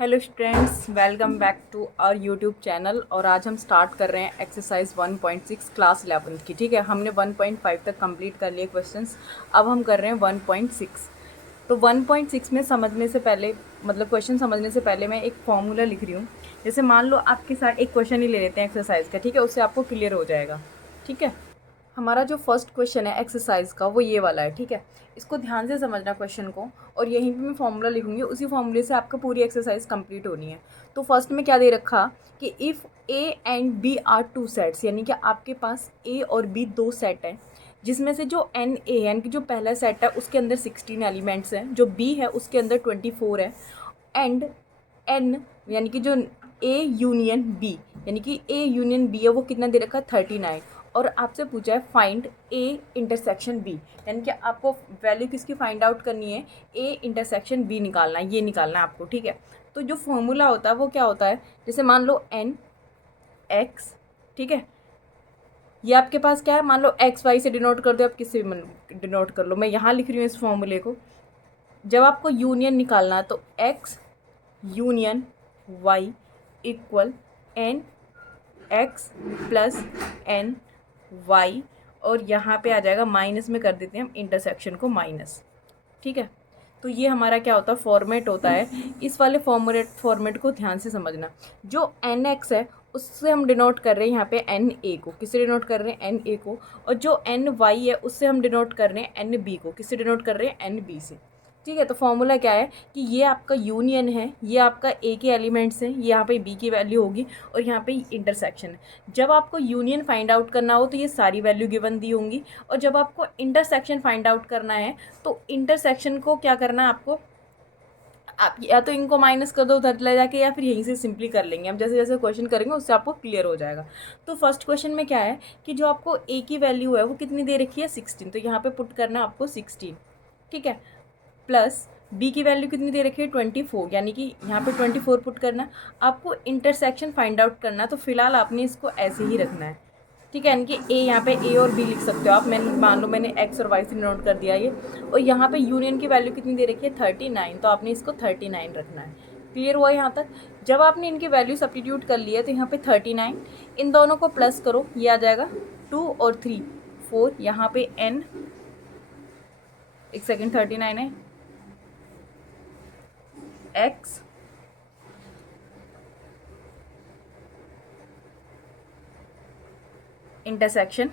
Hello students, welcome back to our YouTube channel. और आज हम स्टार्ट कर रहे हैं एक्सरसाइज 1.6 क्लास 11 की। ठीक है, हमने 1.5 तक कंप्लीट कर लिए क्वेश्चंस। अब हम कर रहे हैं 1.6। तो 1.6 में समझने से पहले, मतलब क्वेश्चन समझने से पहले मैं एक फॉर्मूला लिख रही हूँ। जैसे मान लो आपके साथ एक क्वेश्चन ही ले लेते हैं एक्सरसाइज का, ठीक है, उससे आपको क्लियर हो जाएगा। ठीक है, हमारा जो फर्स्ट क्वेश्चन है एक्सरसाइज का वो ये वाला है। ठीक है, इसको ध्यान से समझना क्वेश्चन को, और यहीं पे मैं फॉर्मूला लिखूंगी, उसी फॉर्मूले से आपका पूरी एक्सरसाइज कंप्लीट होनी है। तो फर्स्ट में क्या दे रखा कि if A and B are two sets, यानी कि आपके पास ए और बी दो सेट हैं, जिसमें से जो एन ए यानी कि जो पहला सेट है उसके अंदर 16 एलिमेंट्स हैं, जो बी है उसके अंदर 24 है, एंड एन यानी कि जो ए यूनियन बी, यानी कि ए यूनियन बी है वो कितना दे रखा है 39। और आपसे पूछा है फाइंड ए इंटरसेक्शन बी, यानी कि आपको वैल्यू किसकी फाइंड आउट करनी है, ए इंटरसेक्शन बी निकालना है, ये निकालना है आपको। ठीक है, तो जो फॉर्मूला होता है वो क्या होता है, जैसे मान लो एन एक्स, ठीक है, ये आपके पास क्या है, मान लो एक्स वाई से डिनोट कर दो, आप किससे भी डिनोट कर लो, मैं यहाँ लिख रही हूँ इस फॉर्मूले को। जब आपको यूनियन निकालना है तो x union y equal n x plus n y, और यहाँ पे आ जाएगा माइनस में कर देते हैं हम इंटरसेक्शन को माइनस। ठीक है, तो ये हमारा क्या होता है, फॉर्मेट होता है। इस वाले फॉर्मेट को ध्यान से समझना। जो एन एक्स है उससे हम डिनोट कर रहे हैं यहाँ पे एन ए को, किससे डिनोट कर रहे हैं, एन ए को। और जो एन वाई है उससे हम डिनोट कर रहे हैं एन बी को, किससे डिनोट कर रहे हैं, एन बी से। ठीक है, तो फॉर्मूला क्या है कि ये आपका यूनियन है, ये आपका ए के एलिमेंट्स हैं, ये यहाँ पे बी की वैल्यू होगी, और यहाँ पे इंटरसेक्शन है। जब आपको यूनियन फाइंड आउट करना हो तो ये सारी वैल्यू गिवन दी होंगी, और जब आपको इंटरसेक्शन फाइंड आउट करना है तो इंटरसेक्शन को क्या करना है आपको, आप या तो इनको माइनस कर दो उधर ले जाके, या फिर यहीं से सिंपली कर लेंगे हम, जैसे जैसे क्वेश्चन करेंगे उससे आपको क्लियर हो जाएगा। तो फर्स्ट क्वेश्चन में क्या है कि जो आपको ए की वैल्यू है वो कितनी दे रखी है 16, तो यहाँ पे पुट करना है आपको 16। ठीक है, प्लस बी की वैल्यू कितनी दे रखी है 24, यानी कि यहाँ पे 24 पुट करना। आपको इंटरसेक्शन फाइंड आउट करना है, तो फिलहाल आपने इसको ऐसे ही रखना है। ठीक है, यानी कि ए, यहाँ पे ए और बी लिख सकते हो आप, मैंने मान लो मैंने एक्स और वाई से नोट कर दिया ये। और यहाँ पे यूनियन की वैल्यू कितनी दे रखी है 39, तो आपने इसको 39 रखना है। क्लियर हुआ यहाँ तक। जब आपने इनकी वैल्यू सब्स्टिट्यूट कर लिया तो यहाँ पे 39, इन दोनों को प्लस करो, ये आ जाएगा 2 और 3 4, यहाँ पे एन, एक सेकेंड, 39 है, एक्स इंटरसेक्शन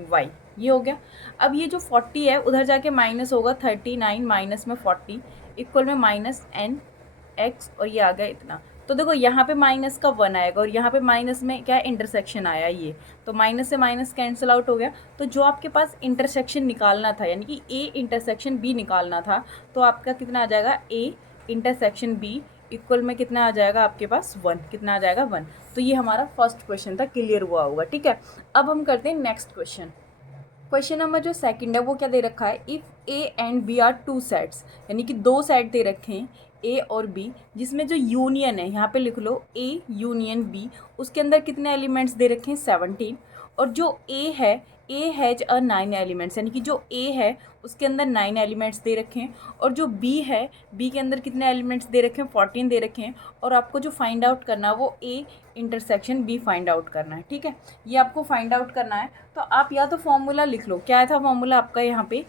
वाई, ये हो गया। अब ये जो 40 है उधर जाके माइनस होगा, 39 माइनस में 40 इक्वल में माइनस एन एक्स, और ये आ गया इतना। तो देखो यहाँ पे माइनस का 1 आएगा, और यहाँ पे माइनस में क्या इंटरसेक्शन आया ये, तो माइनस से माइनस कैंसिल आउट हो गया। तो जो आपके पास इंटरसेक्शन निकालना था, यानी कि ए इंटरसेक्शन बी निकालना था, तो आपका कितना आ जाएगा, ए इंटरसेक्शन बी इक्वल में कितना आ जाएगा आपके पास 1, कितना आ जाएगा 1। तो ये हमारा फर्स्ट क्वेश्चन था, क्लियर हुआ होगा। ठीक है, अब हम करते हैं नेक्स्ट क्वेश्चन। क्वेश्चन नंबर जो सेकंड है वो क्या दे रखा है, if A and B are two sets, यानी कि दो सेट दे रखे हैं ए और बी, जिसमें जो यूनियन है यहाँ पे लिख लो ए यूनियन बी, उसके अंदर कितने एलिमेंट्स दे रखे हैं 17। और जो ए हैज अ 9 एलिमेंट्स, यानी कि जो ए है उसके अंदर 9 एलिमेंट्स दे रखे हैं, और जो बी है बी के अंदर कितने एलिमेंट्स दे रखे हैं 14 दे रखे हैं। और आपको जो फाइंड आउट करना है वो A intersection B find out करना है। ठीक है, ये आपको फाइंड आउट करना है। तो आप या तो फॉर्मूला लिख लो, क्या था फॉर्मूला आपका, यहाँ पे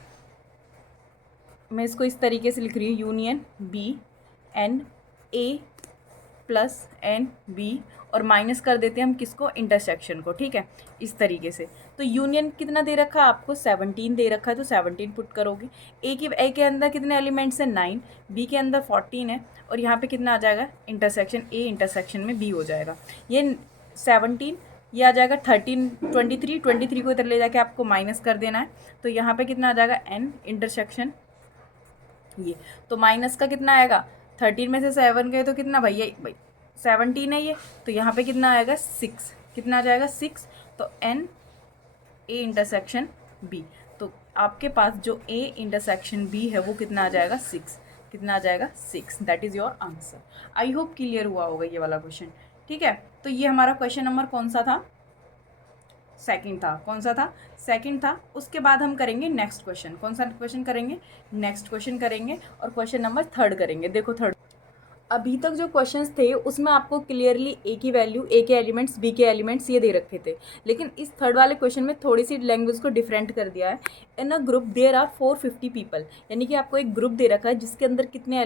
मैं इसको इस तरीके से लिख रही हूँ, union B n A plus n B, और माइनस कर देते हैं हम किसको, इंटरसेक्शन को। ठीक है, इस तरीके से। तो यूनियन कितना दे रखा है आपको 17 दे रखा है, तो 17 पुट करोगे। ए के अंदर कितने एलिमेंट्स हैं 9, बी के अंदर 14 है, और यहाँ पे कितना आ जाएगा इंटरसेक्शन ए इंटरसेक्शन में बी हो जाएगा। ये 17, ये आ जाएगा 13 23 को इधर ले जाके आपको माइनस कर देना है, तो यहाँ पे कितना आ जाएगा एन इंटरसेक्शन ये। तो माइनस का कितना आएगा, 13 में से 7 गए तो कितना भैया, भाई 17 है ये, तो यहाँ पे कितना आएगा 6, कितना आ जाएगा 6। तो एन ए इंटरसेक्शन बी, तो आपके पास जो ए इंटरसेक्शन बी है वो कितना आ जाएगा 6, कितना आ जाएगा 6, that is your answer. I hope clear हुआ होगा ये वाला क्वेश्चन। ठीक है, तो ये हमारा क्वेश्चन नंबर कौन सा था, सेकंड था। कौन सा था, सेकंड था। उसके बाद हम करेंगे नेक्स्ट क्वेश्चन। कौन सा क्वेश्चन करेंगे, नेक्स्ट क्वेश्चन करेंगे, और क्वेश्चन नंबर थर्ड करेंगे। देखो थर्ड, अभी तक जो क्वेश्चंस थे उसमें आपको क्लियरली ए की वैल्यू, ए के एलिमेंट्स, बी के एलिमेंट्स ये दे रखे थे, लेकिन इस थर्ड वाले क्वेश्चन में थोड़ी सी लैंग्वेज को डिफरेंट कर दिया है। In a group there are 450 people, यानी कि आपको एक ग्रुप दे रखा है जिसके अंदर कितने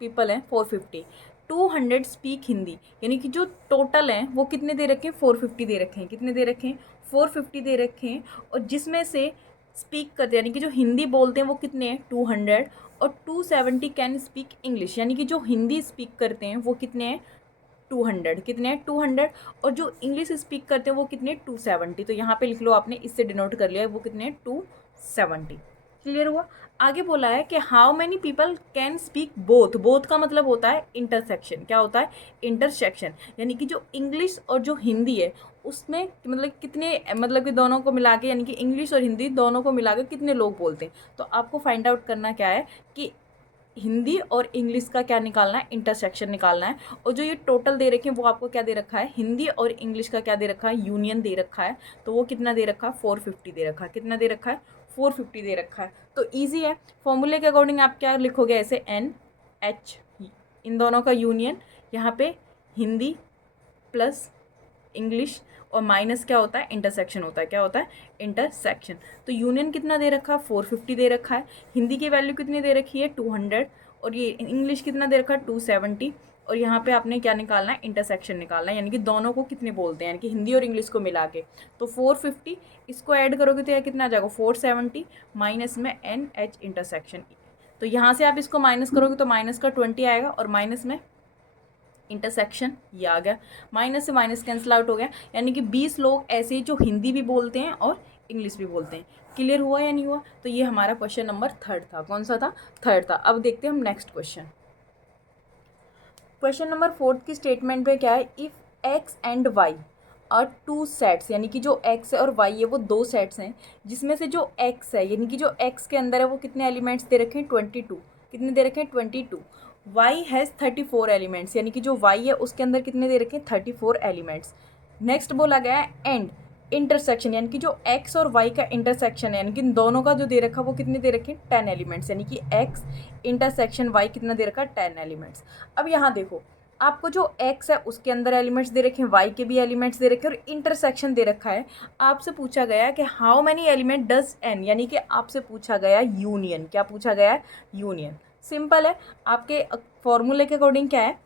पीपल हैं, 450। 200 स्पीक हिंदी, यानी कि जो टोटल हैं वो कितने दे रखे हैं, 450 दे रखे हैं। कितने दे रखे हैं, 450 दे रखे हैं। और जिसमें से स्पीक करते हैं यानी कि जो हिंदी बोलते हैं वो कितने हैं, 200। और 270 कैन स्पीक इंग्लिश, यानी कि जो हिंदी स्पीक करते हैं वो कितने हैं, 200। कितने हैं, 200। और जो इंग्लिश स्पीक करते हैं वो कितने, 270। तो यहाँ पे लिख लो आपने, इससे डिनोट कर लिया, वो कितने हैं, 270। क्लियर हुआ। आगे बोला है कि how many people can speak both. Both का मतलब होता है इंटरसेक्शन। क्या होता है, इंटरसेक्शन, यानी कि जो इंग्लिश और जो हिंदी है उसमें मतलब कितने, मतलब कि दोनों को मिला के, यानी कि इंग्लिश और हिंदी दोनों को मिला के कितने लोग बोलते हैं। तो आपको फाइंड आउट करना क्या है कि हिंदी और इंग्लिश का क्या निकालना है, इंटरसेक्शन निकालना है। और जो ये टोटल दे रखे हैं वो आपको क्या दे रखा है, हिंदी और इंग्लिश का क्या दे रखा है, यूनियन दे रखा है। तो वो कितना दे रखा है, 450 दे रखा है। कितना दे रखा है, 450 दे रखा है। तो ईजी है, फॉर्मूले के अकॉर्डिंग आप क्या लिखोगे, ऐसे एन एच, इन दोनों का यूनियन, यहाँ पे हिंदी प्लस इंग्लिश और माइनस क्या होता है, इंटरसेक्शन होता है। क्या होता है, इंटरसेक्शन। तो यूनियन कितना दे रखा है, 450 दे रखा है। हिंदी की वैल्यू कितनी दे रखी है, 200। और ये इंग्लिश कितना दे रखा है, 270। और यहाँ पे आपने क्या निकालना है, इंटरसेक्शन निकालना है, यानी कि दोनों को कितने बोलते हैं, यानी कि हिंदी और इंग्लिश को मिला के। तो 450, इसको ऐड करोगे तो यह कितना आ जाएगा, 470 माइनस में एन एच इंटरसेक्शन। तो यहाँ से आप इसको माइनस करोगे तो माइनस का 20 आएगा, और माइनस में इंटरसेक्शन ये आ गया। माइनस से माइनस कैंसिल आउट हो गया, यानी कि 20 लोग ऐसे जो हिंदी भी बोलते हैं और इंग्लिश भी बोलते हैं। क्लियर हुआ या नहीं हुआ। तो ये हमारा क्वेश्चन नंबर थर्ड था। कौन सा था, थर्ड था। अब देखते हैं हम next question. Question number fourth की स्टेटमेंट पे क्या है, इफ़ एक्स एंड वाई और टू सेट्स, यानी कि जो एक्स है और वाई है वो दो सेट्स हैं, जिसमें से जो एक्स है, यानी कि जो एक्स के अंदर है वो कितने एलिमेंट्स दे रखे हैं, 22। कितने दे रखे हैं, 22। वाई हैज़ 34 एलिमेंट्स, यानी कि जो वाई है उसके अंदर कितने दे रखे हैं, 34 एलिमेंट्स। नेक्स्ट बोला गया है एंड इंटरसेक्शन, यानी कि जो एक्स और वाई का इंटरसेक्शन है, यानी कि इन दोनों का जो दे रखा है वो कितने दे रखे हैं, 10 एलिमेंट्स, यानी कि एक्स इंटरसेक्शन वाई कितना दे रखा है, 10 एलिमेंट्स। अब यहाँ देखो, आपको जो एक्स है उसके अंदर एलिमेंट्स दे रखे हैं, वाई के भी एलिमेंट्स दे रखे हैं, और इंटरसेक्शन दे रखा है। आपसे पूछा गया है कि how many element does N, यानी कि आपसे पूछा गया यूनियन। क्या पूछा गया है, यूनियन। सिंपल है, आपके फॉर्मूले के अकॉर्डिंग क्या है,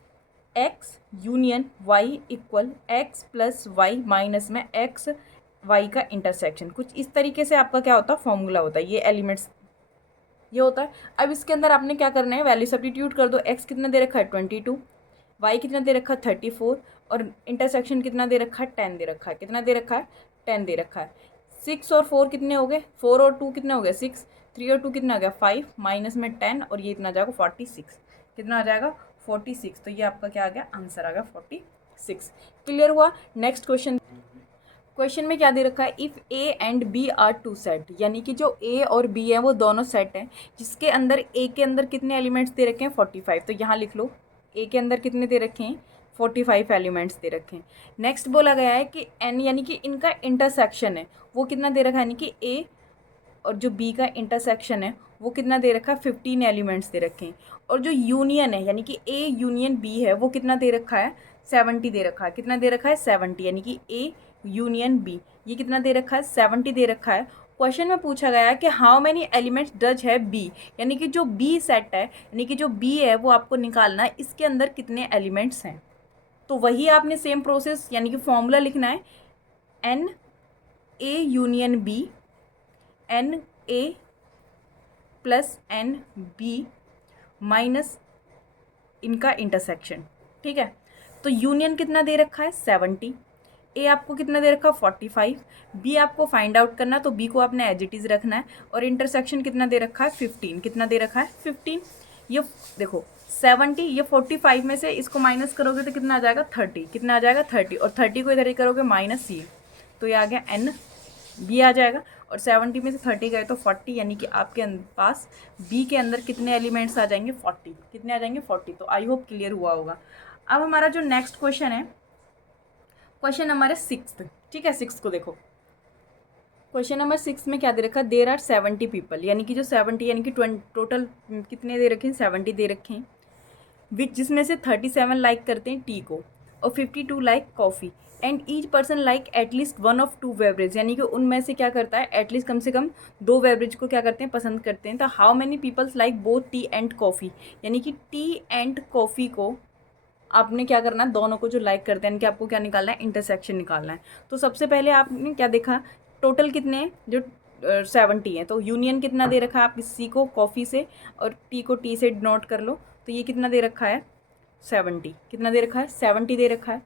x union y equal x plus y minus में एक्स वाई का इंटरसेक्शन। कुछ इस तरीके से आपका क्या होता है, फॉर्मूला होता है। ये एलिमेंट्स ये होता है। अब इसके अंदर आपने क्या करना है, वैल्यू सब्स्टिट्यूट कर दो। एक्स कितना दे रखा है, 22। वाई कितना दे रखा है, 34। और इंटरसेक्शन कितना दे रखा है, 10 दे रखा है। कितना दे रखा है, 10 दे रखा है। 6 और 4 कितने हो गए, 4 और 2 कितने हो गए, 6। 3 और 2 कितना हो गया, 5 माइनस में 10, और ये इतना आ जाएगा 46। कितना आ जाएगा, 46। तो ये आपका क्या आ गया, आंसर आ गया 46। क्लियर हुआ। Next question. क्वेश्चन में क्या दे रखा है, if A and B are two set, यानी कि जो ए और बी है वो दोनों सेट हैं, जिसके अंदर ए के अंदर कितने एलिमेंट्स दे रखे हैं, 45। तो यहाँ लिख लो, ए के अंदर कितने दे रखे हैं, 45 एलिमेंट्स दे रखे हैं। नेक्स्ट बोला गया है कि एन, यानी कि इनका इंटरसेक्शन है वो कितना दे रखा है, यानी कि ए और जो बी का इंटरसेक्शन है वो कितना दे रखा है, 15 एलिमेंट्स दे रखे हैं। और जो यूनियन है, यानी कि ए यूनियन बी है, वो कितना दे रखा है, 70 दे रखा है। कितना दे रखा है, 70, यानी कि ए यूनियन बी ये कितना दे रखा है, 70 दे रखा है। क्वेश्चन में पूछा गया है कि हाउ मैनी एलिमेंट्स डज है बी, यानी कि जो बी सेट है, यानी कि जो बी है वो आपको निकालना है, इसके अंदर कितने एलिमेंट्स हैं। तो वही आपने सेम प्रोसेस, यानी कि फॉर्मूला लिखना है, n A union B, n A plus n B minus इनका इंटरसेक्शन। ठीक है, तो यूनियन कितना दे रखा है, 70। ए आपको कितना दे रखा है, 45। बी आपको फाइंड आउट करना, तो बी को आपने एज इट इज़ रखना है। और इंटरसेक्शन कितना दे रखा है, 15। कितना दे रखा है, 15। ये देखो 70, ये 45 में से इसको माइनस करोगे तो कितना आ जाएगा, 30। कितना आ जाएगा, 30। और 30 को इधर ही करोगे माइनस ये, तो ये आ गया एन बी आ जाएगा। और 70 में से 30 गए तो 40, यानी कि आपके पास बी के अंदर कितने एलिमेंट्स आ जाएंगे, 40। कितने आ जाएंगे, 40। तो आई होप क्लियर हुआ होगा। अब हमारा जो नेक्स्ट क्वेश्चन है, क्वेश्चन नंबर है 6। ठीक है, 6 को देखो। क्वेश्चन नंबर 6 में क्या दे रखा है, देर आर 70 पीपल, यानी कि जो 70, यानी कि टोटल कितने दे रखे हैं, 70 दे रखे हैं। विच जिसमें से 37 लाइक करते हैं टी को और 52 like coffee and each person like at least one of two beverage, यानी कि उनमें से क्या करता है एटलीस्ट कम से कम दो बेवरेज को क्या करते हैं पसंद करते हैं। तो how many peoples like both tea and coffee, यानी कि टी एंड कॉफ़ी को आपने क्या करना है दोनों को जो लाइक करते हैं, यानी कि आपको क्या निकालना है इंटरसेक्शन निकालना है। तो सबसे पहले आपने क्या देखा टोटल कितने हैं जो 70 है, तो यूनियन कितना दे रखा है आप सी को कॉफ़ी से और टी को टी से डिनोट कर लो, तो ये कितना दे रखा है 70, कितना दे रखा है 70 दे रखा है।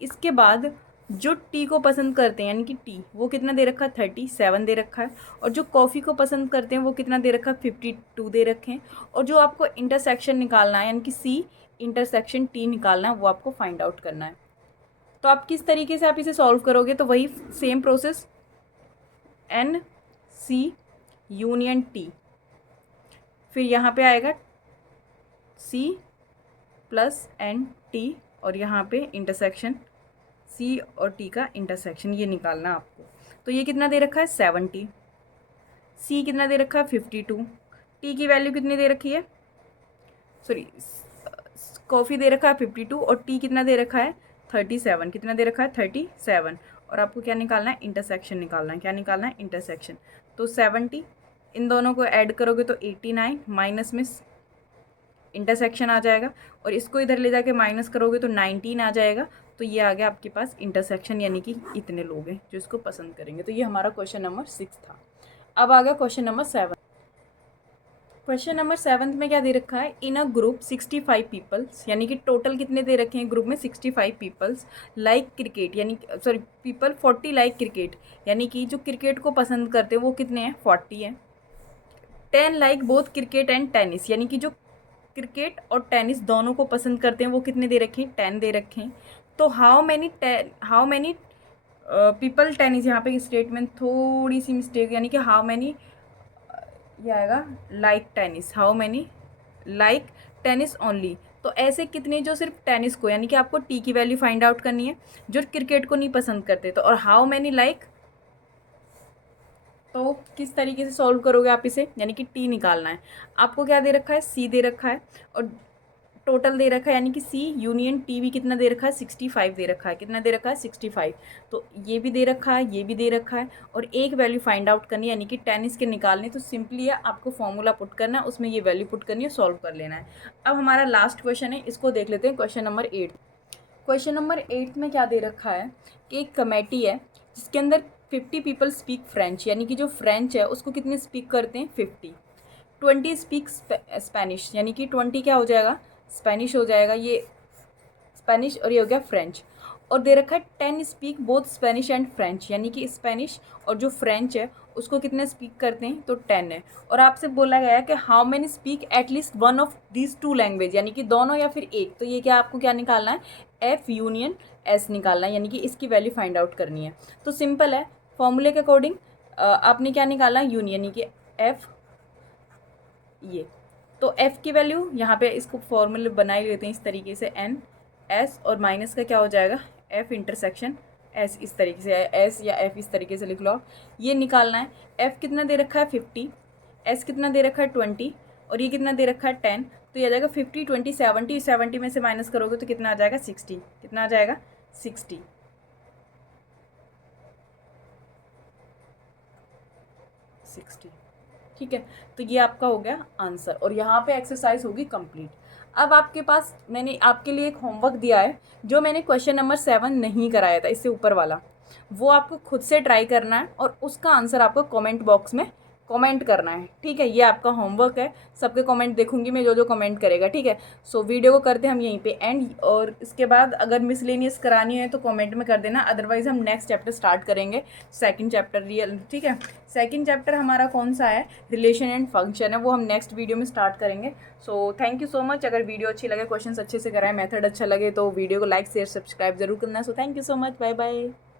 इसके बाद जो टी को पसंद करते हैं यानी कि टी वो कितना दे रखा है 37 दे रखा है, और जो कॉफ़ी को पसंद करते हैं वो कितना दे रखा है 52 दे रखे हैं, और जो आपको इंटरसेक्शन निकालना है यानी कि सी इंटरसेक्शन टी निकालना है वो आपको फाइंड आउट करना है। तो आप किस तरीके से आप इसे सॉल्व करोगे, तो वही same process n C union T, फिर यहाँ पे आएगा सी प्लस एन टी और यहाँ पे इंटरसेक्शन सी और टी का इंटरसेक्शन, ये निकालना है आपको। तो ये कितना दे रखा है 70, सी कितना दे रखा है 52, टी की वैल्यू कितनी दे रखी है सॉरी कॉफ़ी दे रखा है 52 और टी कितना दे रखा है 37, कितना दे रखा है 37, और आपको क्या निकालना है इंटरसेक्शन निकालना है। क्या निकालना है इंटरसेक्शन, तो 70 इन दोनों को ऐड करोगे तो 89 माइनस में इंटरसेक्शन आ जाएगा, और इसको इधर ले जाके माइनस करोगे तो 19 आ जाएगा। तो ये आ गया आपके पास इंटरसेक्शन, यानी कि इतने लोग हैं जो इसको पसंद करेंगे। तो ये हमारा क्वेश्चन नंबर 6 था। अब आ गया क्वेश्चन नंबर 7। क्वेश्चन नंबर 7 में क्या दे रखा है इन अ ग्रुप 65 पीपल्स, यानी कि टोटल कितने दे रखे हैं ग्रुप में 65 पीपल्स लाइक क्रिकेट, यानी सॉरी पीपल 40 लाइक क्रिकेट, यानी कि जो क्रिकेट को पसंद करते हैं वो कितने हैं 40 हैं। 10 like both cricket and tennis, यानी कि जो क्रिकेट और टेनिस दोनों को पसंद करते हैं वो कितने दे रखे हैं 10 दे रखे हैं। तो हाउ मैनी पीपल टेनिस, यहाँ पे स्टेटमेंट थोड़ी सी मिस्टेक, यानी कि हाउ मैनी ये आएगा like tennis, how many like tennis only. तो ऐसे कितने जो सिर्फ टेनिस को, यानी कि आपको टी की वैल्यू फाइंड आउट करनी है, जो क्रिकेट को नहीं पसंद करते। तो और हाउ मैनी लाइक, तो किस तरीके से सॉल्व करोगे आप इसे, यानी कि टी निकालना है। आपको क्या दे रखा है सी दे रखा है और टोटल दे रखा है, यानी कि सी यूनियन टी भी कितना दे रखा है 65 दे रखा है, कितना दे रखा है 65। तो ये भी दे रखा है ये भी दे रखा है, और एक वैल्यू फाइंड आउट करनी है यानी कि टेनिस के निकालने। तो सिंपली है आपको फॉर्मूला पुट करना है, उसमें ये वैल्यू पुट करनी है, सॉल्व कर लेना है। अब हमारा लास्ट क्वेश्चन है, इसको देख लेते हैं, क्वेश्चन नंबर 8। क्वेश्चन नंबर 8 में क्या दे रखा है कि एक कमेटी है जिसके अंदर 50 पीपल स्पीक फ्रेंच, यानी कि जो फ्रेंच है उसको कितने स्पीक करते हैं 50। 20 स्पीक स्पेनिश, यानी कि 20 क्या हो जाएगा स्पेनिश हो जाएगा, ये स्पेनिश और ये हो गया फ्रेंच। और दे रखा है 10 speak both Spanish and French, यानी कि स्पेनिश और जो फ्रेंच है उसको कितने स्पीक करते हैं तो 10 है। और आपसे बोला गया है कि how many speak at least one of these two language, यानी कि दोनों या फिर एक। तो ये क्या आपको क्या निकालना है एफ यूनियन एस निकालना है, यानी कि इसकी वैल्यू फाइंड आउट करनी है। तो सिंपल है, फॉर्मूले के अकॉर्डिंग आपने क्या निकालना है यूनियन, यानी कि एफ ये। तो एफ़ की वैल्यू यहाँ पे इसको फॉर्मूले बना ही लेते हैं इस तरीके से एन एस, और माइनस का क्या हो जाएगा एफ़ इंटरसेक्शन एस, इस तरीके से एस या एफ़ इस तरीके से लिख लो आप। ये निकालना है एफ़ कितना दे रखा है 50, एस कितना दे रखा है 20 और ये कितना दे रखा है 10। तो ये आ जाएगा 50 20 70, 70 में से माइनस करोगे तो कितना आ जाएगा 60, कितना आ जाएगा 60। ठीक है, तो ये आपका हो गया आंसर, और यहाँ पे एक्सरसाइज होगी कंप्लीट। अब आपके पास मैंने आपके लिए एक होमवर्क दिया है, जो मैंने क्वेश्चन नंबर 7 नहीं कराया था इससे ऊपर वाला, वो आपको खुद से ट्राई करना है और उसका आंसर आपको कमेंट बॉक्स में कमेंट करना है। ठीक है, ये आपका होमवर्क है, सबके कमेंट देखूंगी मैं जो जो कमेंट करेगा। ठीक है, सो वीडियो को करते हैं हम यहीं पे एंड, और इसके बाद अगर मिसलेनियस करानी है तो कमेंट में कर देना, अदरवाइज हम नेक्स्ट चैप्टर स्टार्ट करेंगे, सेकंड चैप्टर रियल। ठीक है, सेकंड चैप्टर हमारा कौन सा है रिलेशन एंड फंक्शन है, वो हम नेक्स्ट वीडियो में स्टार्ट करेंगे। सो थैंक यू सो मच। अगर वीडियो अच्छी लगे, क्वेश्चन अच्छे से कराए, मेथड अच्छा लगे तो वीडियो को लाइक शेयर सब्सक्राइब जरूर करना। So thank you so much, bye bye.